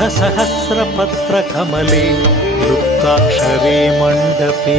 नित्योद्बुद्धसहस्रपत्रकमले लुप्ताक्षरे मण्डपे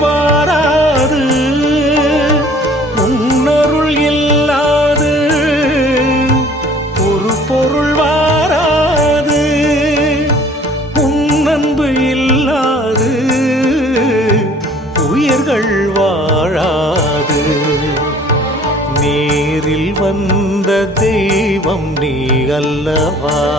வாராது. உன்னருள் இல்லாது. ஒரு பொருள் வாராது. உன்னன்பு இல்லாது. உயிர்கள் வாழாது. நேரில் வந்த தெய்வம் நீ அல்லவா?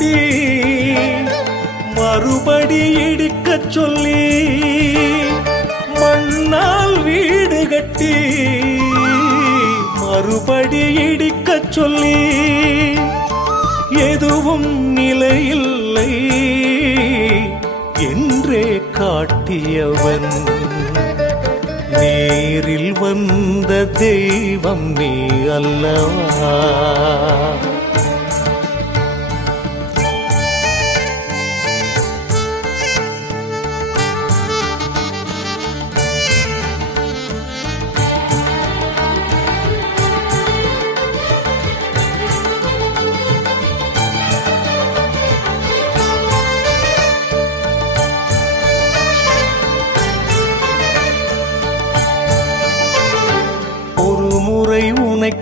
கட்டி மறுபடி இடிக்கச் சொல்லி மண்ணால் வீடு கட்டி மறுபடி இடிக்க சொல்லி எதுவும் நிலையில்லை என்றே காட்டியவன். நேரில் வந்த தெய்வம் நீ அல்லவா?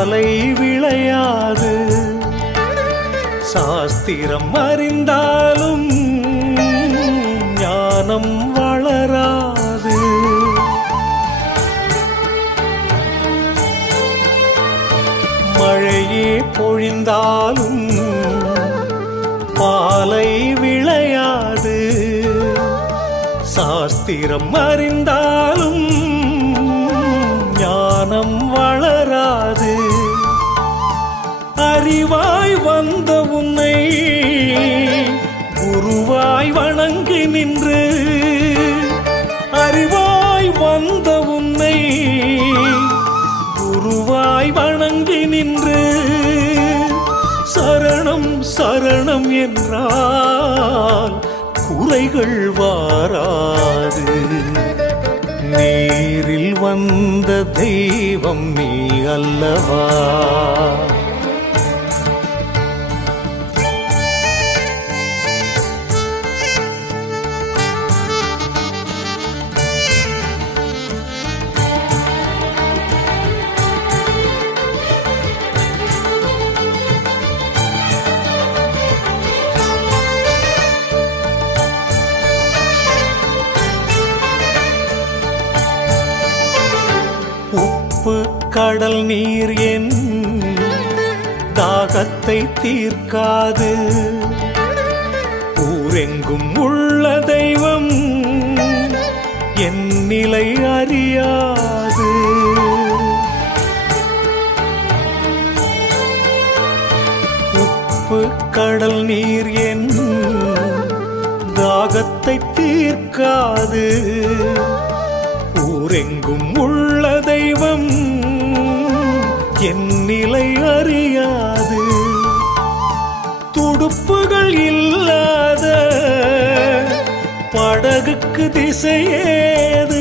பாலை விளையாது. சாஸ்திரம் அறிந்தாலும் ஞானம் வளராது. மழையே பொழிந்தாலும் பாலை விளையாது. சாஸ்திரம் அறிந்தாலும் ஞானம் வளராது அறிவாய் வந்த உன்னை குருவாய் வணங்கி நின்று அறிவாய் வந்த உன்னை குருவாய் வணங்கி நின்று சரணம் சரணம் என்றால் குறைகள் வாராது. நேரில் வந்த தெய்வம் நீ அல்லவா? கடல் நீர் என் தாகத்தை தீர்க்காது. ஊரெங்கும் உள்ள தெய்வம் என் நிலை அறியாது. உப்பு கடல் நீர் என் தாகத்தை தீர்க்காது. ஊரெங்கும் உள்ள நிலை அறியாது. துடுப்புகள் இல்லாத படகுக்கு திசையேது